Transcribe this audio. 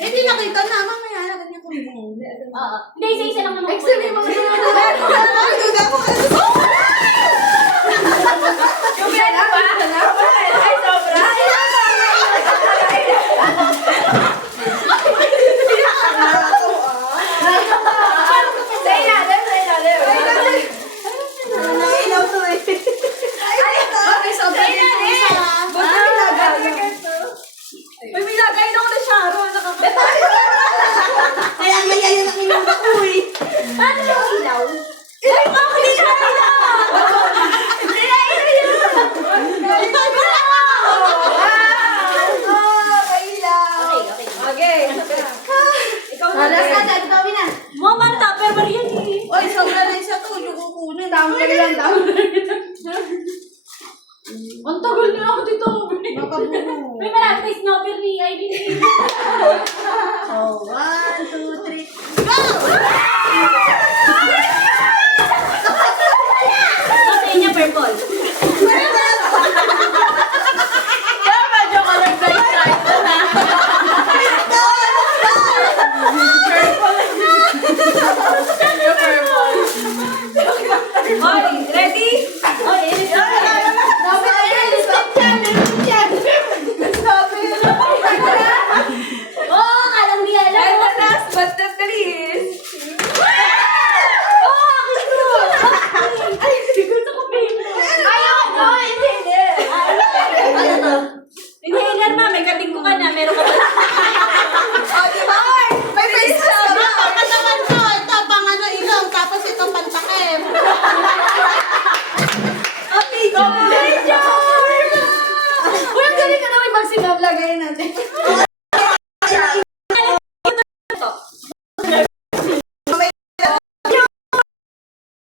Hindi nakita na, mamaya na ganyan kung hindi. Oo. Hindi, isa-isa lang naman. Exam yung mga sumunod. Yung yan ba? Ay, sobra. Say natin. Nailaw to eh. Okay, sobra dito isa. May nilagay na ako na Sharon. Kaya ngayon yung nakilang ako eh. Paano yung ilaw? Ay, ako din siya ilaw! Okay. Ikaw na. Last na, na. Momenta, pero Marian eh. Oy, sobra na isa to. Yung kukunin. Dami ka lang, dami. Ang tagal na ako dito. Makabuno. May malapit no, pero I didn't. Oh, 1, 2, 3, go! Kasi niya purple. Medyo ka lang Hoy, ready? Oh, it is. Oh, kalang di alam. And the last but not the least. Oh, akin to. Ay, gusto ko pa yun. Ay, lagay natin.